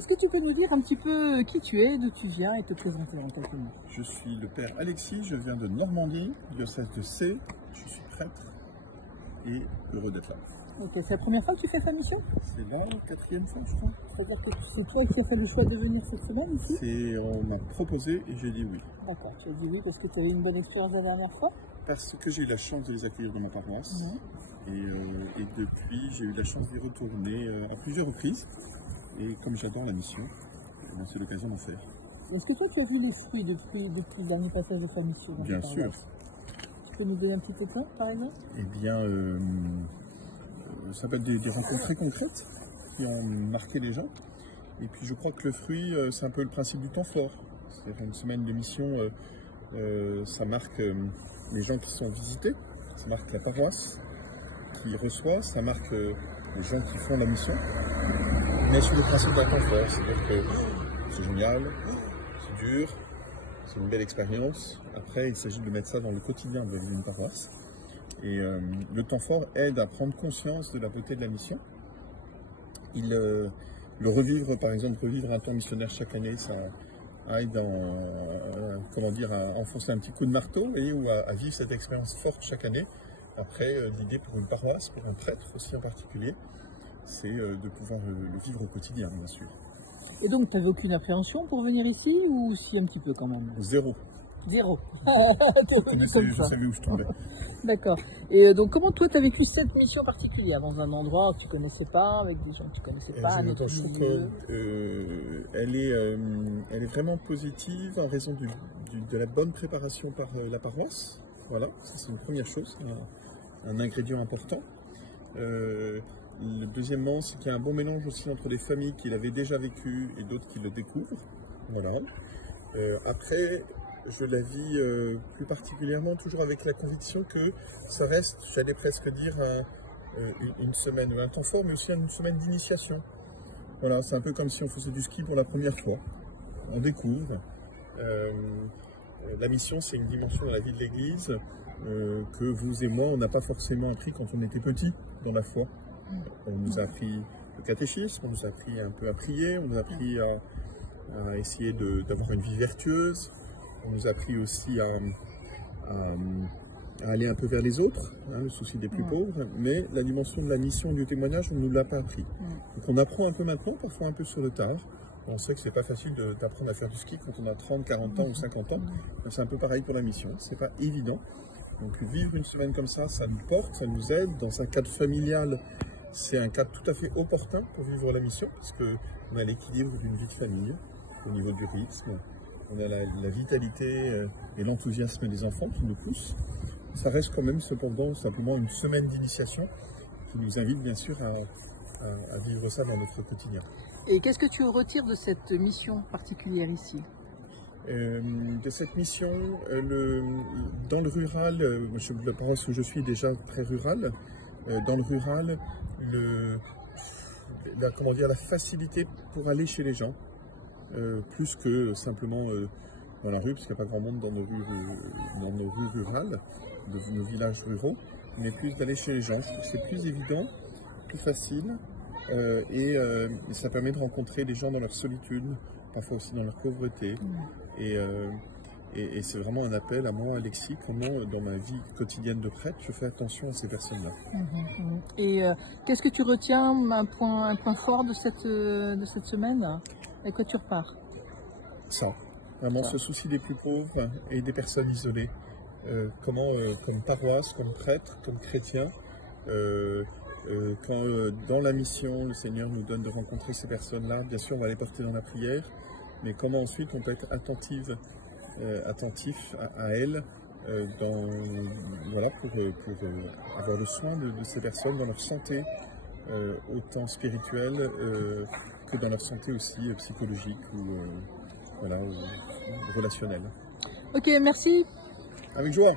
est-ce que tu peux nous dire un petit peu qui tu es, d'où tu viens et te présenter en quelques mots? Je suis le père Alexis, je viens de Normandie, diocèse de C. Je suis prêtre et heureux d'être là. Ok, c'est la première fois que tu fais ta mission? C'est la 4e fois, je crois. C'est-à-dire que c'est toi qui as fait le choix de venir cette semaine ici? On m'a proposé et j'ai dit oui. D'accord, tu as dit oui parce que tu avais une bonne expérience la dernière fois? Parce que j'ai eu la chance de les accueillir dans ma paroisse. Et depuis, j'ai eu la chance d'y retourner à plusieurs reprises. Et comme j'adore la mission, c'est l'occasion d'en faire. Est-ce que toi tu as vu les fruits depuis le dernier passage de ta mission? Bien sûr. Tu peux nous donner un petit exemple par exemple? Eh bien, ça peut être des rencontres très concrètes qui ont marqué les gens. Et puis je crois que le fruit, c'est un peu le principe du temps fort. C'est-à-dire une semaine de mission, ça marque les gens qui sont visités, ça marque la paroisse qui reçoit, ça marque les gens qui font la mission. Mais sur le principe d'un temps fort, c'est-à-dire que c'est génial, c'est dur, c'est une belle expérience. Après, il s'agit de mettre ça dans le quotidien d'une paroisse. Et le temps fort aide à prendre conscience de la beauté de la mission. Le revivre, par exemple, revivre un temps missionnaire chaque année, ça aide à enfoncer un petit coup de marteau ou à vivre cette expérience forte chaque année. Après, l'idée pour une paroisse, pour un prêtre aussi en particulier, c'est de pouvoir le vivre au quotidien, bien sûr. Et donc, tu n'avais aucune appréhension pour venir ici ou si un petit peu quand même? Zéro. Zéro. Je savais où je tombais. D'accord. Et donc, comment toi, tu as vécu cette mission particulière dans un endroit que tu ne connaissais pas, avec des gens que tu ne connaissais pas, je trouve qu'elle est vraiment positive en raison de la bonne préparation par la paroisse. Voilà, ça c'est une première chose, un ingrédient important. Deuxièmement, c'est qu'il y a un bon mélange aussi entre les familles qui l'avaient déjà vécu et d'autres qui le découvrent. Voilà. Après, je la vis plus particulièrement toujours avec la conviction que ça reste, j'allais presque dire, une semaine, un temps fort, mais aussi une semaine d'initiation. Voilà, c'est un peu comme si on faisait du ski pour la première fois. On découvre. La mission, c'est une dimension dans la vie de l'Église que vous et moi, on n'a pas forcément appris quand on était petit dans la foi. On nous a appris le catéchisme, on nous a appris un peu à prier, on nous a appris à essayer d'avoir une vie vertueuse, on nous a appris aussi à aller un peu vers les autres, le souci des plus pauvres, mais la dimension de la mission et du témoignage, on ne nous l'a pas appris. Donc on apprend un peu maintenant, parfois un peu sur le tard. On sait que c'est pas facile d'apprendre à faire du ski quand on a 30, 40 ans ou 50 ans. C'est un peu pareil pour la mission, c'est pas évident. Donc vivre une semaine comme ça nous porte, ça nous aide. Dans un cadre familial, c'est un cadre tout à fait opportun pour vivre la mission, parce qu'on a l'équilibre d'une vie de famille, au niveau du rythme, on a la vitalité et l'enthousiasme des enfants qui nous poussent. Ça reste quand même cependant simplement une semaine d'initiation qui nous invite bien sûr à vivre ça dans notre quotidien. Et qu'est-ce que tu retires de cette mission particulière ici? De cette mission, dans le rural, la paroisse où je suis déjà très rurale, dans le rural, la facilité pour aller chez les gens, plus que simplement dans la rue, parce qu'il n'y a pas grand monde dans nos rues rurales, nos villages ruraux, mais plus d'aller chez les gens. Je trouve que c'est plus évident, plus facile, et ça permet de rencontrer les gens dans leur solitude, parfois aussi dans leur pauvreté. Et c'est vraiment un appel à moi, Alexis, comment dans ma vie quotidienne de prêtre, je fais attention à ces personnes-là. Et qu'est-ce que tu retiens, un point fort de cette semaine? Avec quoi tu repars? Ça, vraiment ce souci des plus pauvres et des personnes isolées. Comment, comme paroisse, comme prêtre, comme chrétien, quand dans la mission, le Seigneur nous donne de rencontrer ces personnes-là, bien sûr on va les porter dans la prière, mais comment ensuite on peut être attentif à elles pour avoir le soin de ces personnes dans leur santé, autant spirituelle que dans leur santé aussi psychologique ou relationnelle. Ok, merci. Avec joie.